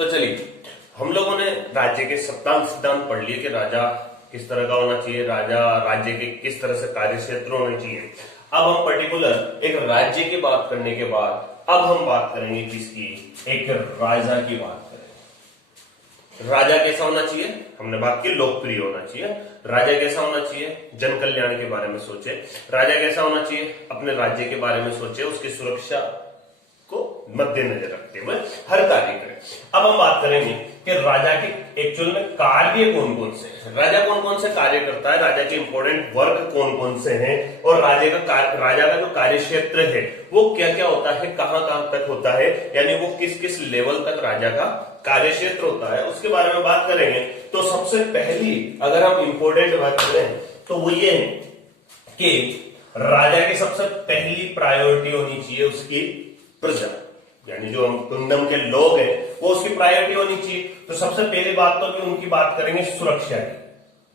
तो चलिए, हम लोगों ने राज्य के सप्तांग सिद्धांत पढ़ लिए कि राजा किस तरह का होना चाहिए, राजा राज्य के किस तरह से कार्य क्षेत्र होने चाहिए। अब हम पर्टिकुलर एक राज्य की बात करने के बाद अब हम बात करेंगे किसकी, एक राजा की बात करेंगे। राजा कैसा होना चाहिए, हमने बात की लोकप्रिय होना चाहिए। राजा कैसा होना चाहिए, जन कल्याण के बारे में सोचे। राजा कैसा होना चाहिए, अपने राज्य के बारे में सोचे, उसकी सुरक्षा को मद्देनजर रखते हुए हर कार्य करें। अब हम बात करेंगे कि राजा के एक्चुअल में कार्य कौन कौन से हैं, राजा कौन कौन से कार्य करता है, राजा के इंपॉर्टेंट वर्क कौन कौन से हैं, और राजा का जो कार्य क्षेत्र है वो क्या क्या होता है, कहां कहां तक होता है, यानी वो किस किस लेवल तक राजा का कार्य क्षेत्र होता है, उसके बारे में बात करेंगे। तो सबसे पहली अगर हम इंपॉर्टेंट बात करें तो वो ये है कि राजा की सबसे पहली प्रायोरिटी होनी चाहिए उसकी प्रजा, यानी जो हम किंगडम के लोग हैं वो उसकी प्रायोरिटी होनी चाहिए। तो सबसे पहली बात तो कि उनकी बात करेंगे सुरक्षा की,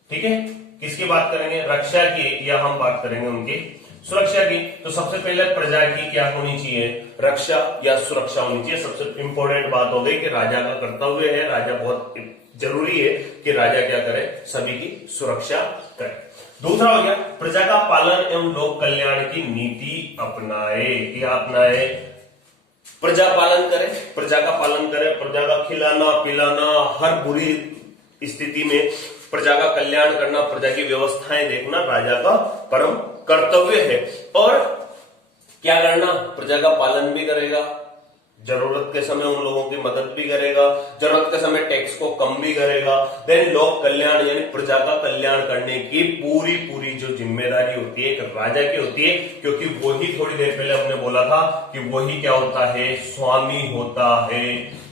ठीक है। किसकी बात करेंगे, रक्षा की, या हम बात करेंगे उनकी सुरक्षा की। तो सबसे पहले प्रजा की क्या होनी चाहिए, रक्षा या सुरक्षा होनी चाहिए। सबसे इंपॉर्टेंट बात हो गई कि राजा का कर्तव्य है, राजा बहुत जरूरी है कि राजा क्या करे, सभी की सुरक्षा करे। दूसरा हो गया प्रजा का पालन एवं लोक कल्याण की नीति अपनाए, या अपनाए, प्रजा पालन करे, प्रजा का पालन करे, प्रजा का खिलाना पिलाना, हर बुरी स्थिति में प्रजा का कल्याण करना, प्रजा की व्यवस्थाएं देखना राजा का परम कर्तव्य है। और क्या करना, प्रजा का पालन भी करेगा, जरूरत के समय उन लोगों की मदद भी करेगा, जरूरत के समय टैक्स को कम भी करेगा। देन लोक कल्याण यानी प्रजा का कल्याण करने की पूरी पूरी जो जिम्मेदारी होती है एक राजा की होती है, क्योंकि वही थोड़ी देर पहले हमने बोला था कि वही क्या होता है, स्वामी होता है।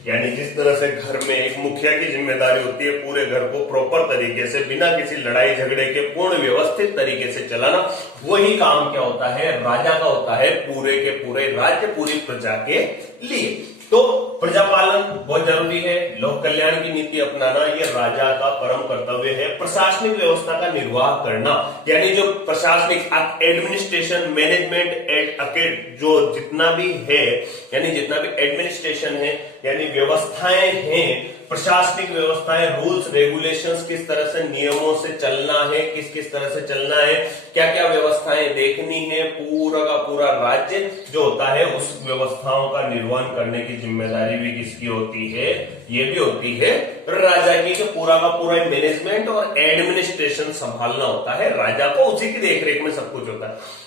यानी जिस तरह से घर में एक मुखिया की जिम्मेदारी होती है पूरे घर को प्रॉपर तरीके से बिना किसी लड़ाई झगड़े के पूर्ण व्यवस्थित तरीके से चलाना, वही काम क्या होता है, राजा का होता है, पूरे के पूरे राज्य पूरी प्रजा के लिए। तो प्रजा पालन बहुत जरूरी है, लोक कल्याण की नीति अपनाना ये राजा का परम कर्तव्य है। प्रशासनिक व्यवस्था का निर्वाह करना, यानी जो प्रशासनिक एडमिनिस्ट्रेशन मैनेजमेंट जो जितना भी है, यानी जितना भी एडमिनिस्ट्रेशन है यानी व्यवस्थाएं हैं, प्रशासनिक व्यवस्थाएं, रूल्स रेगुलेशंस, किस तरह से नियमों से चलना है, किस किस तरह से चलना है, क्या क्या व्यवस्थाएं देखनी है, पूरा का पूरा राज्य जो होता है उस व्यवस्थाओं का निर्वहन करने की जिम्मेदारी भी किसकी होती है, ये भी होती है राजा की। कि पूरा का पूरा मैनेजमेंट और एडमिनिस्ट्रेशन संभालना होता है राजा को, उसी की देखरेख में सब कुछ होता है।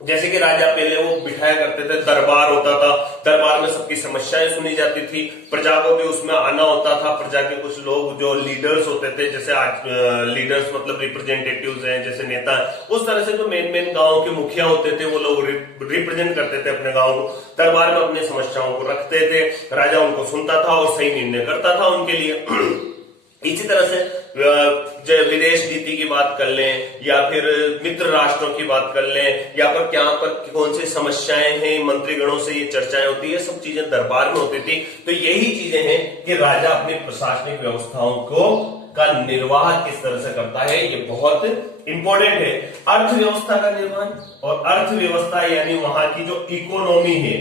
जैसे कि राजा पहले वो बिठाया करते थे, दरबार होता था, दरबार में सबकी समस्याएं सुनी जाती थी, प्रजा को भी उसमें आना होता था। प्रजा के कुछ लोग जो लीडर्स होते थे, जैसे आज लीडर्स मतलब रिप्रेजेंटेटिव्स हैं, जैसे नेता, उस तरह से जो मेन गांव के मुखिया होते थे वो लोग रिप्रेजेंट करते थे अपने गांव को, दरबार में अपनी समस्याओं को रखते थे, राजा उनको सुनता था और सही निर्णय करता था उनके लिए। इसी तरह से विदेश नीति की बात कर लें, या फिर मित्र राष्ट्रों की बात कर लें, या फिर क्या पर कौन सी समस्याएं हैं, मंत्रीगणों से ये चर्चाएं होती है, सब चीजें दरबार में होती थी। तो यही चीजें हैं कि राजा अपनी प्रशासनिक व्यवस्थाओं का निर्वाह किस तरह से करता है, ये बहुत इंपॉर्टेंट है। अर्थव्यवस्था का निर्वहन, और अर्थव्यवस्था यानी वहां की जो इकोनॉमी है,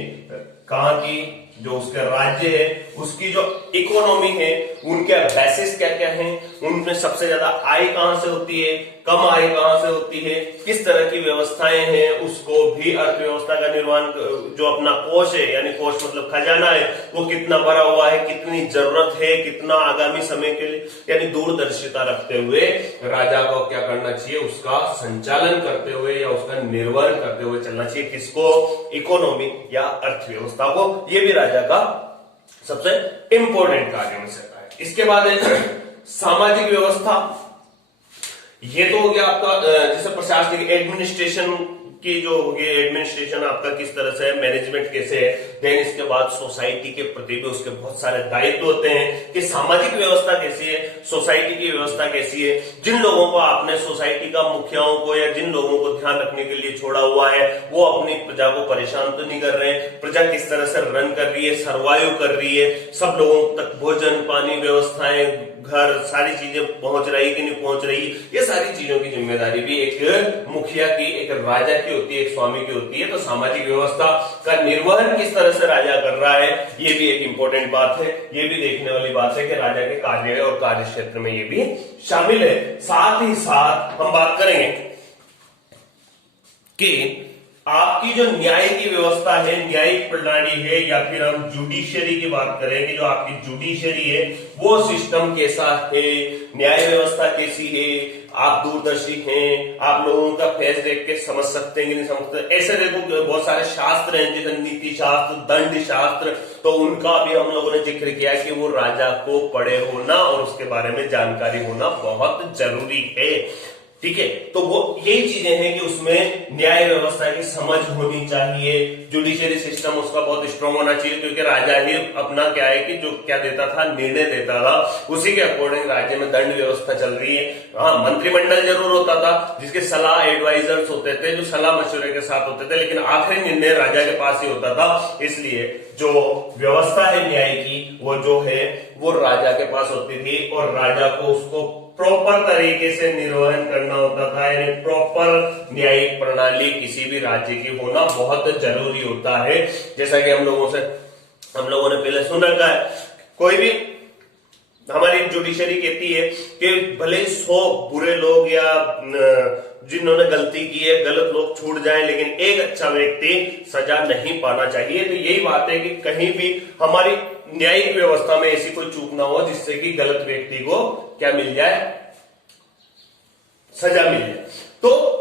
कहां की जो उसका राज्य है उसकी जो इकोनॉमी है, उनके बेसिस क्या क्या है, उनमें सबसे ज्यादा आय कहां से होती है, कम आय कहां से होती है, किस तरह की व्यवस्थाएं हैं, उसको भी अर्थव्यवस्था का निर्माण, जो अपना कोष है यानी कोष मतलब खजाना है, वो कितना भरा हुआ है, कितनी जरूरत है, कितना आगामी समय के लिए, यानी दूरदर्शिता रखते हुए राजा को क्या करना चाहिए, उसका संचालन करते हुए या उसका निर्वहन करते हुए चलना चाहिए। किसको, इकोनॉमी या अर्थव्यवस्था को। ये भी राजा का सबसे इंपॉर्टेंट कार्य में से है। इसके बाद सामाजिक व्यवस्था, ये तो हो गया आपका जैसे प्रशासनिक एडमिनिस्ट्रेशन की जो होगी, एडमिनिस्ट्रेशन आपका किस तरह से है, मैनेजमेंट कैसे है। देन इसके बाद सोसाइटी के प्रति भी उसके बहुत सारे दायित्व होते हैं कि सामाजिक व्यवस्था कैसी है, सोसाइटी की व्यवस्था कैसी है, जिन लोगों को आपने सोसाइटी का मुखियाओं को या जिन लोगों को ध्यान रखने के लिए छोड़ा हुआ है वो अपनी प्रजा को परेशान तो नहीं कर रहे हैं, प्रजा किस तरह से रन कर रही है, सर्वाइव कर रही है, सब लोगों तक भोजन पानी व्यवस्थाएं घर सारी चीजें पहुंच रही कि नहीं पहुंच रही, ये सारी चीजों की जिम्मेदारी भी एक मुखिया की, एक राजा की की होती है, एक स्वामी की होती है। तो सामाजिक व्यवस्था का निर्वहन किस तरह से राजा कर रहा है, ये भी एक इंपॉर्टेंट बात है। ये भी देखने वाली बात है कि राजा के कार्य और कार्य क्षेत्र में ये भी शामिल है। साथ ही साथ हम बात करेंगे कि आपकी जो न्याय की व्यवस्था है, न्यायिक प्रणाली है, या फिर हम जुडिशियरी की बात करें कि जो आपकी जुडिशियरी है वो सिस्टम कैसा है, न्याय व्यवस्था कैसी है, आप दूरदर्शी हैं, आप लोगों का फेस देख के समझ सकते हैं कि नहीं समझते। ऐसे देखो बहुत सारे शास्त्र हैं जैसे नीति शास्त्र, दंड शास्त्र, तो उनका भी हम लोगों ने जिक्र किया कि वो राजा को पढ़े होना और उसके बारे में जानकारी होना बहुत जरूरी है। ठीक है, तो वो यही चीजें हैं कि उसमें न्याय व्यवस्था की समझ होनी चाहिए, जुडिशियरी सिस्टम उसका बहुत स्ट्रांग होना चाहिए, क्योंकि राजा ही अपना क्या है कि जो क्या देता था, निर्णय देता था, उसी के अकॉर्डिंग राज्य में दंड व्यवस्था चल रही है। हाँ, मंत्रिमंडल जरूर होता था जिसके सलाह एडवाइजर्स होते थे, जो सलाह मशवरे के साथ होते थे, लेकिन आखिरी निर्णय राजा के पास ही होता था। इसलिए जो व्यवस्था है न्याय की वो जो है वो राजा के पास होती थी, और राजा को उसको प्रॉपर तरीके से निर्वहन करना होता था। यानी प्रॉपर न्यायिक प्रणाली किसी भी राज्य की होना बहुत जरूरी होता है। जैसा कि हम लोगों ने पहले सुन रखा है, कोई भी हमारी जुडिशरी कहती है कि भले 100 बुरे लोग या जिन्होंने गलती की है, गलत लोग छूट जाएं, लेकिन एक अच्छा व्यक्ति सजा नहीं पाना चाहिए। तो यही बात है कि कहीं भी हमारी न्यायिक व्यवस्था में ऐसी कोई चूक ना हो जिससे कि गलत व्यक्ति को क्या मिल जाए, सजा मिल जाए। तो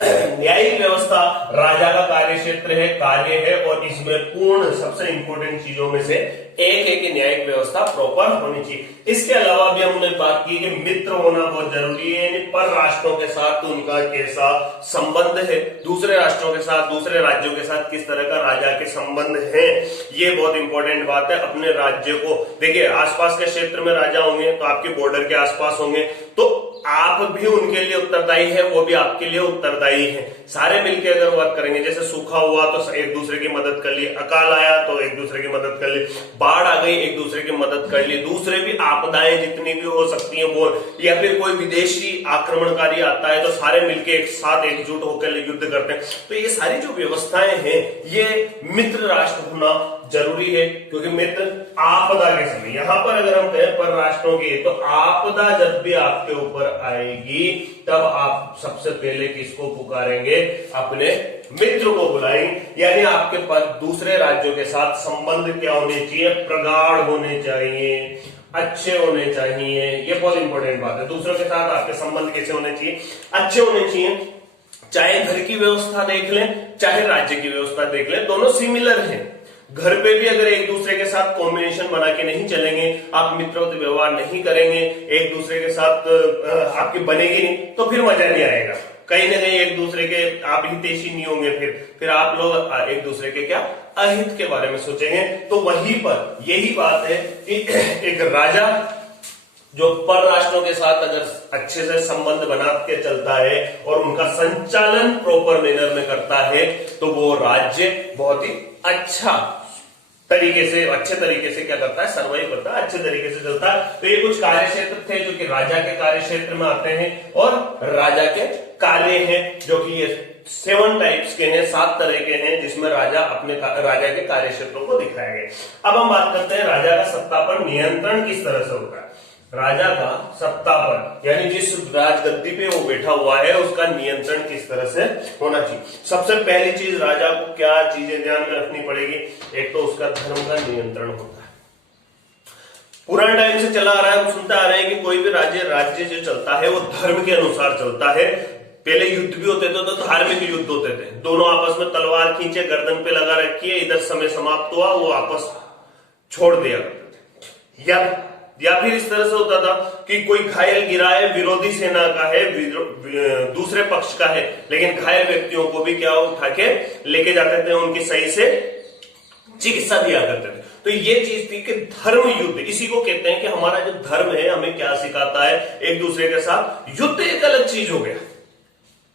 न्यायिक व्यवस्था राजा का कार्य क्षेत्र है, कार्य है, और इसमें पूर्ण सबसे इंपॉर्टेंट चीजों में से एक है कि न्यायिक व्यवस्था प्रॉपर होनी चाहिए। इसके अलावा भी हमने बात की कि मित्र होना बहुत जरूरी है, यानी पर राष्ट्रों के साथ उनका कैसा संबंध है, दूसरे राष्ट्रों के साथ, दूसरे राज्यों के साथ किस तरह का राजा के संबंध है, ये बहुत इंपॉर्टेंट बात है। अपने राज्य को देखिए, आसपास के क्षेत्र में राजा होंगे तो आपके बॉर्डर के आसपास होंगे, तो आप भी उनके लिए उत्तरदायी है, वो भी आपके लिए उत्तरदायी है। सारे मिलकर अगर वर्क करेंगे, जैसे सूखा हुआ तो एक दूसरे की मदद कर ली, अकाल आया तो एक दूसरे की मदद कर ली, बाढ़ आ गई एक दूसरे की मदद कर ली, दूसरे भी आपदाएं जितनी भी हो सकती हैं वो, या फिर कोई विदेशी आक्रमणकारी आता है तो सारे मिलकर एक साथ एकजुट होकर युद्ध करते हैं। तो ये सारी जो व्यवस्थाएं हैं ये मित्र राष्ट्र होना जरूरी है, क्योंकि मित्र आपदा के समय, यहां पर अगर हम कहें पर राष्ट्रों की, तो आपदा जब भी आपके ऊपर आएगी तब आप सबसे पहले किसको पुकारेंगे, अपने मित्र को बुलाएंगे। यानी आपके पास दूसरे राज्यों के साथ संबंध क्या होने चाहिए, प्रगाढ़ होने चाहिए, अच्छे होने चाहिए। ये बहुत इंपॉर्टेंट बात है। दूसरों के साथ आपके संबंध कैसे होने चाहिए, अच्छे होने चाहिए। चाहे घर की व्यवस्था देख लें, चाहे राज्य की व्यवस्था देख लें, दोनों सिमिलर हैं। घर पे भी अगर एक दूसरे के साथ कॉम्बिनेशन बना के नहीं चलेंगे, आप मित्रवत व्यवहार नहीं करेंगे, एक दूसरे के साथ आपकी बनेगी नहीं, तो फिर मजा नहीं आएगा। कहीं ना कहीं एक दूसरे के आप हितैषी नहीं होंगे, फिर आप लोग एक दूसरे के क्या अहित के बारे में सोचेंगे। तो वहीं पर यही बात है कि एक राजा जो पर राष्ट्रों के साथ अगर अच्छे से संबंध बना के चलता है और उनका संचालन प्रॉपर मैनर में करता है, तो वो राज्य बहुत ही अच्छे तरीके से क्या करता है, सर्वाइव करता है, अच्छे तरीके से चलता है। तो ये कुछ कार्य क्षेत्र थे जो कि राजा के कार्य क्षेत्र में आते हैं, और राजा के कार्य हैं जो कि ये 7 टाइप्स के हैं, 7 तरह के हैं, जिसमें राजा के कार्य क्षेत्रों को दिखाया गया। अब हम बात करते हैं राजा का सत्ता पर नियंत्रण किस तरह से होता है। राजा का सत्ता पर, यानी जिस राजगद्दी पे वो बैठा हुआ है, उसका नियंत्रण किस तरह से होना चाहिए। सबसे पहली चीज, राजा को क्या चीजें ध्यान में रखनी पड़ेगी। एक तो उसका धर्म का नियंत्रण होता है। पुराने टाइम से चला आ रहा है, हम सुनते आ रहे हैं कि कोई भी राज्य जो चलता है वो धर्म के अनुसार चलता है। पहले युद्ध भी होते थे तो धार्मिक युद्ध होते थे, दोनों आपस में तलवार खींचे, गर्दन पे लगा रखी है, इधर समय समाप्त हुआ, वो आपस छोड़ दिया करते थे। या फिर इस तरह से होता था कि कोई घायल गिरा है, विरोधी सेना का है, दूसरे पक्ष का है, लेकिन घायल व्यक्तियों को भी क्या उठा के लेके जाते थे, उनकी सही से चिकित्सा दिया करते थे। तो ये चीज थी कि धर्म युद्ध, इसी को कहते हैं कि हमारा जो धर्म है हमें क्या सिखाता है, एक दूसरे के साथ। युद्ध एक अलग चीज हो गया,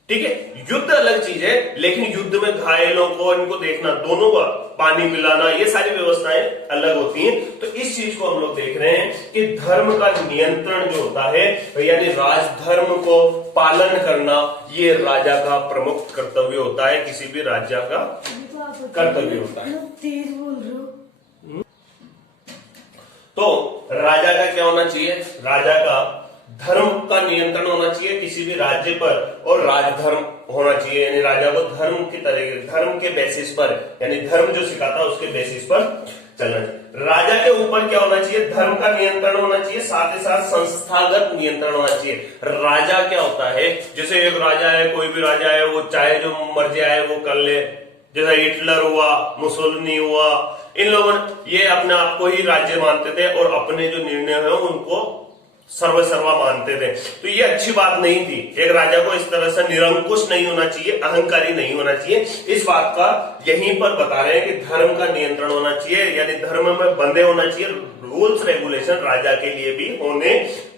ठीक है, युद्ध अलग चीज है, लेकिन युद्ध में घायलों को इनको देखना, दोनों का पानी पिलाना, ये सारी व्यवस्थाएं अलग होती हैं। तो इस चीज को हम लोग देख रहे हैं कि धर्म का नियंत्रण जो होता है, यानी राजधर्म को पालन करना, ये राजा का प्रमुख कर्तव्य होता है, किसी भी राज्य का कर्तव्य होता है। तेज बोल रहे हो। तो राजा का क्या होना चाहिए? राजा का धर्म का नियंत्रण होना चाहिए किसी भी राज्य पर, और राजधर्म होना चाहिए, यानी राजा को धर्म की तरह, धर्म के बेसिस पर, यानी धर्म जो सिखाता है उसके बेसिस पर चलना चाहिए। राजा के ऊपर क्या होना चाहिए? धर्म का नियंत्रण होना चाहिए, साथ ही साथ संस्थागत नियंत्रण होना चाहिए। राजा क्या होता है? जैसे एक राजा है, कोई भी राजा है, वो चाहे जो मर्जी आए वो कर ले, जैसा हिटलर हुआ, मुसोलिनी हुआ, इन लोगों ने ये अपने आप को ही राज्य मानते थे और अपने जो निर्णय है उनको सर्वसर्वा मानते थे। तो ये अच्छी बात नहीं थी। एक राजा को इस तरह से निरंकुश नहीं होना चाहिए, अहंकारी नहीं होना चाहिए। इस बात का यहीं पर बता रहे हैं कि धर्म का नियंत्रण होना चाहिए, यानी धर्म में बंधे होना चाहिए। रूल्स रेगुलेशन राजा के लिए भी होने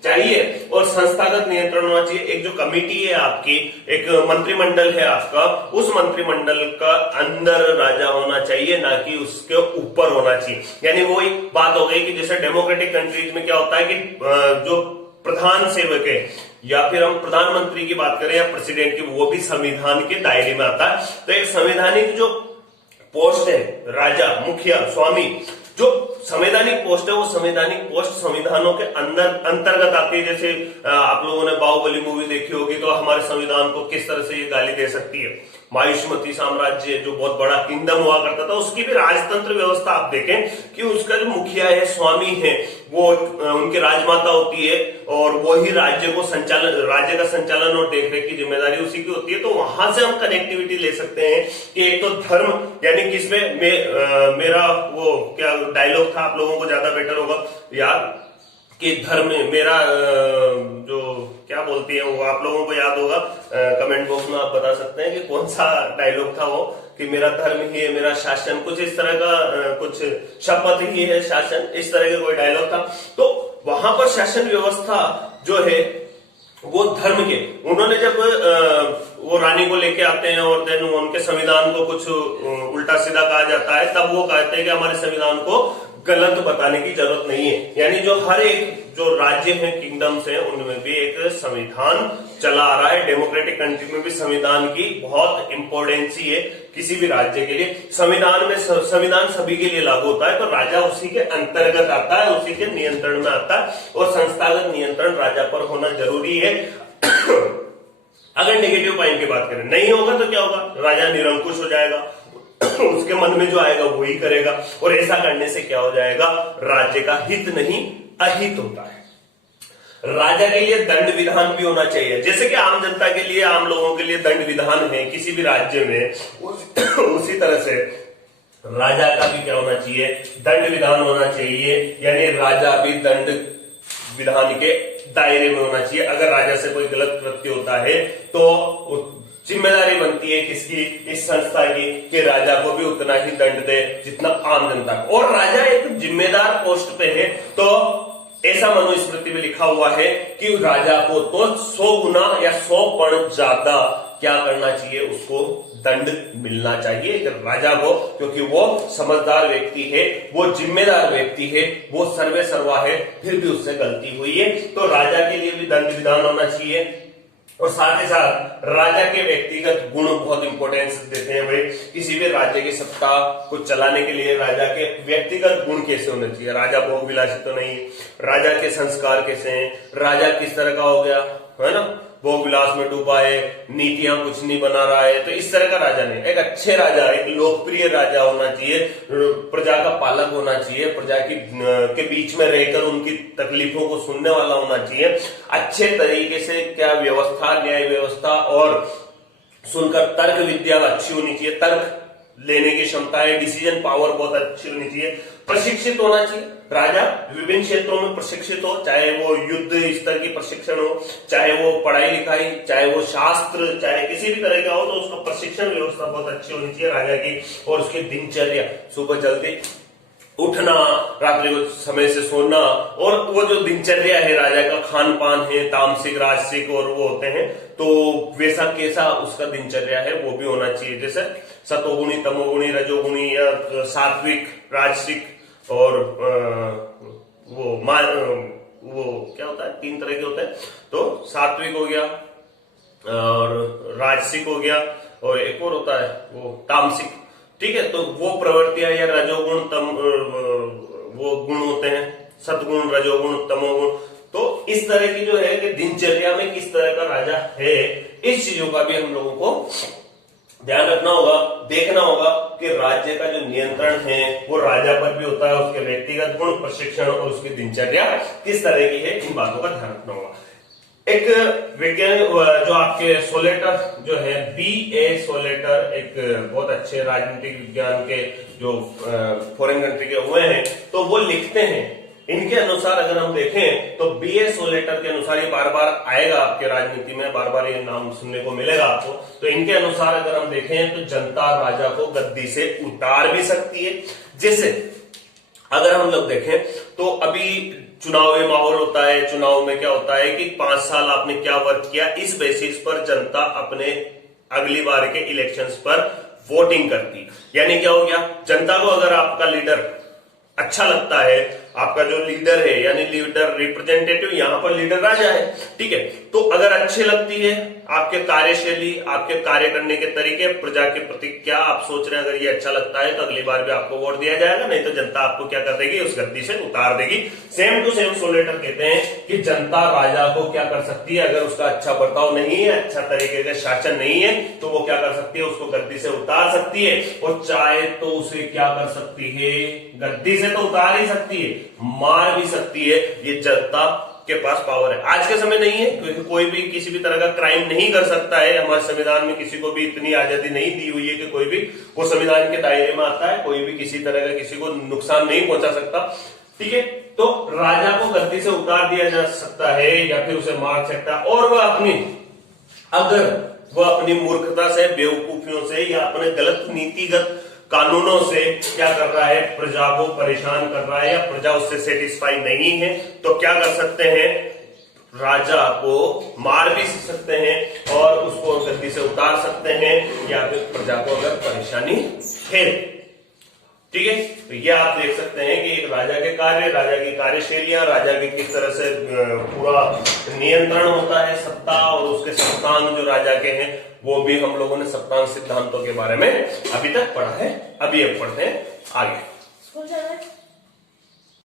चाहिए, और संस्थागत नियंत्रण होना चाहिए। एक जो कमेटी है आपकी, एक मंत्रिमंडल है आपका, उस मंत्रिमंडल का अंदर राजा होना चाहिए, ना कि उसके ऊपर होना चाहिए। यानी वो एक बात हो गई कि जैसे डेमोक्रेटिक कंट्रीज में क्या होता है कि जो प्रधान सेवक है, या फिर हम प्रधानमंत्री की बात करें या प्रेसिडेंट की, वो भी संविधान के दायरे में आता है। तो एक संवैधानिक जो पोस्ट है, राजा, मुखिया, स्वामी, जो संवैधानिक पोस्ट है, वो संवैधानिक पोस्ट संविधानों के अंदर अंतर्गत आती है। जैसे आप लोगों ने बाहुबली मूवी देखी होगी, तो हमारे संविधान को किस तरह से ये गाली दे सकती है। माहिष्मती साम्राज्य जो बहुत बड़ा किंगडम हुआ करता था, उसकी भी राजतंत्र व्यवस्था आप देखें कि उसका जो मुखिया है, स्वामी है, वो उनकी राजमाता होती है, और वो ही राज्य को संचालन, राज्य का संचालन और देखरेख की जिम्मेदारी उसी की होती है। तो वहां से हम कनेक्टिविटी ले सकते हैं कि एक तो धर्म, यानी किसमें मेरा वो क्या डायलॉग था, आप लोगों को ज्यादा बेटर होगा याद, कि धर्म मेरा जो क्या बोलती है वो आप लोगों को याद होगा, कमेंट बॉक्स में आप बता सकते हैं कि कौन सा डायलॉग था वो, कि मेरा धर्म ही है मेरा शासन, कुछ इस तरह का, कुछ शपथ ही है शासन, इस तरह का कोई डायलॉग था। तो वहां पर शासन व्यवस्था जो है वो धर्म के, उन्होंने जब वो रानी को लेके आते हैं और देन उनके संविधान को कुछ उल्टा सीधा कहा जाता है, तब वो कहते हैं कि हमारे संविधान को गलत बताने की जरूरत नहीं है। यानी जो हर एक जो राज्य है, किंगडम्स हैं, उनमें भी एक संविधान चला आ रहा है। डेमोक्रेटिक कंट्री में भी संविधान की बहुत इंपॉर्टेंस है किसी भी राज्य के लिए। संविधान में संविधान सभी के लिए लागू होता है, तो राजा उसी के अंतर्गत आता है, उसी के नियंत्रण में आता है, और संस्थागत नियंत्रण राजा पर होना जरूरी है। अगर नेगेटिव पॉइंट की बात करें, नहीं होगा तो क्या होगा? राजा निरंकुश हो जाएगा, उसके मन में जो आएगा वो ही करेगा, और ऐसा करने से क्या हो जाएगा? राज्य का हित नहीं अहित होता है। राजा के लिए दंड विधान भी होना चाहिए, जैसे कि आम जनता के लिए, आम लोगों के लिए दंड विधान है किसी भी राज्य में, उसी तरह से राजा का भी क्या होना चाहिए? दंड विधान होना चाहिए। यानी राजा भी दंड विधान के दायरे में होना चाहिए। अगर राजा से कोई गलत कृत्य होता है तो जिम्मेदारी बनती है किसकी? इस संस्था की, कि राजा को भी उतना ही दंड दे जितना आम जनता को। और राजा एक जिम्मेदार पोस्ट पे है, तो ऐसा मनुस्मृति में लिखा हुआ है कि राजा को तो 100 गुना या 100 ज्यादा क्या करना चाहिए? उसको दंड मिलना चाहिए राजा को, क्योंकि वो समझदार व्यक्ति है, वो जिम्मेदार व्यक्ति है, वो सर्वे सर्वा है, फिर भी उससे गलती हुई है, तो राजा के लिए भी दंड विधान होना चाहिए। और साथ ही साथ राजा के व्यक्तिगत गुण बहुत इंपॉर्टेंस देते हैं भाई। किसी भी राज्य की सत्ता को चलाने के लिए राजा के व्यक्तिगत गुण कैसे होने चाहिए? राजा भोग विलासी तो नहीं, राजा के संस्कार कैसे हैं, राजा किस तरह का हो गया, है ना, भोग विलास में डूबा है, नीतियां कुछ नहीं बना रहा है, तो इस तरह का राजा नहीं। एक अच्छे राजा, एक लोकप्रिय राजा होना चाहिए, प्रजा का पालक होना चाहिए, प्रजा की के बीच में रहकर उनकी तकलीफों को सुनने वाला होना चाहिए, अच्छे तरीके से क्या व्यवस्था, न्याय व्यवस्था और सुनकर तर्क विद्या अच्छी होनी चाहिए, तर्क लेने की क्षमता है, डिसीजन पावर बहुत अच्छी होनी चाहिए, प्रशिक्षित होना चाहिए। राजा विभिन्न क्षेत्रों में प्रशिक्षित हो, चाहे वो युद्ध स्तर की प्रशिक्षण हो, चाहे वो पढ़ाई लिखाई, चाहे वो शास्त्र, चाहे किसी भी तरह का हो, तो उसका प्रशिक्षण व्यवस्था बहुत अच्छी होनी चाहिए राजा की। और उसकी दिनचर्या, सुबह जल्दी उठना, रात्रि को समय से सोना, और वो जो दिनचर्या है राजा का, खान पान है, तामसिक राजसिक और वो होते हैं, तो वैसा कैसा उसका दिनचर्या है वो भी होना चाहिए। जैसे सतोगुणी, तमोगुणी, रजोगुणी या सात्विक, राजसिक और वो क्या होता है, 3 तरह के होते हैं। तो सात्विक हो गया और राजसिक हो गया और एक और होता है वो तामसिक। ठीक है, तो वो प्रवृत्तियां या रजोगुण वो गुण होते हैं, सतगुण, रजोगुण, तमोगुण। तो इस तरह की जो है कि दिनचर्या में किस तरह का राजा है, इस चीजों का भी हम लोगों को ध्यान रखना होगा, देखना होगा कि राज्य का जो नियंत्रण है वो राजा पर भी होता है, उसके व्यक्तिगत गुण, प्रशिक्षण और उसकी दिनचर्या किस तरह की है, इन बातों का ध्यान रखना होगा। एक विज्ञान जो आपके सोलेटर जो है, B.A. सोलेटर, एक बहुत अच्छे राजनीतिक विज्ञान के जो फॉरेन कंट्री के हुए हैं, तो वो लिखते हैं, इनके अनुसार अगर हम देखें तो B.A. सोलेटर के अनुसार, ये बार बार आएगा आपके राजनीति में, बार बार ये नाम सुनने को मिलेगा आपको। तो इनके अनुसार अगर हम देखें तो जनता राजा को गद्दी से उतार भी सकती है। जैसे अगर हम लोग देखें तो अभी चुनावी माहौल होता है, चुनाव में क्या होता है कि 5 साल आपने क्या वर्क किया, इस बेसिस पर जनता अपने अगली बार के इलेक्शंस पर वोटिंग करती। यानी क्या हो गया, जनता को अगर आपका लीडर अच्छा लगता है, आपका जो लीडर है यानी लीडर रिप्रेजेंटेटिव, यहां पर लीडर राजा है, ठीक है, तो अगर अच्छी लगती है आपके कार्यशैली, आपके कार्य करने के तरीके, प्रजा के प्रति क्या आप सोच रहे हैं, अगर ये अच्छा लगता है तो अगली बार भी आपको वोट दिया जाएगा, नहीं तो जनता आपको क्या कर देगी, उस गद्दी से उतार देगी। सेम टू सेम सोलेटर कहते हैं कि जनता राजा को क्या कर सकती है, अगर उसका अच्छा बर्ताव नहीं है, अच्छा तरीके का शासन नहीं है, तो वो क्या कर सकती है, उसको गद्दी से उतार सकती है। और चाहे तो उसे क्या कर सकती है, गद्दी से तो उतार ही सकती है, मार भी सकती है। ये जनता के पास पावर है। आज के समय नहीं है, क्योंकि कोई भी किसी भी तरह का क्राइम नहीं कर सकता है। हमारे संविधान में किसी को भी इतनी आजादी नहीं दी हुई है कि कोई भी वो संविधान के दायरे में आता है, कोई भी किसी तरह का किसी को नुकसान नहीं पहुंचा सकता। ठीक है, तो राजा को गद्दी से उतार दिया जा सकता है या फिर उसे मार सकता है। और अगर वह अपनी मूर्खता से, बेवकूफियों से या अपने गलत नीतिगत कानूनों से क्या कर रहा है, प्रजा को परेशान कर रहा है या प्रजा उससे सेटिस्फाई नहीं है, तो क्या कर सकते हैं, राजा को मार भी सकते हैं और उसको गद्दी से उतार सकते हैं, या फिर प्रजा को अगर परेशानी है। ठीक है, तो ये आप देख सकते हैं कि एक राजा के कार्य, राजा की कार्यशैलियां, राजा की किस तरह से पूरा नियंत्रण होता है, सत्ता और उसके सिद्धांत जो राजा के हैं, वो भी हम लोगों ने सप्तांग सिद्धांतों के बारे में अभी तक पढ़ा है। अभी अब पढ़ते हैं आगे।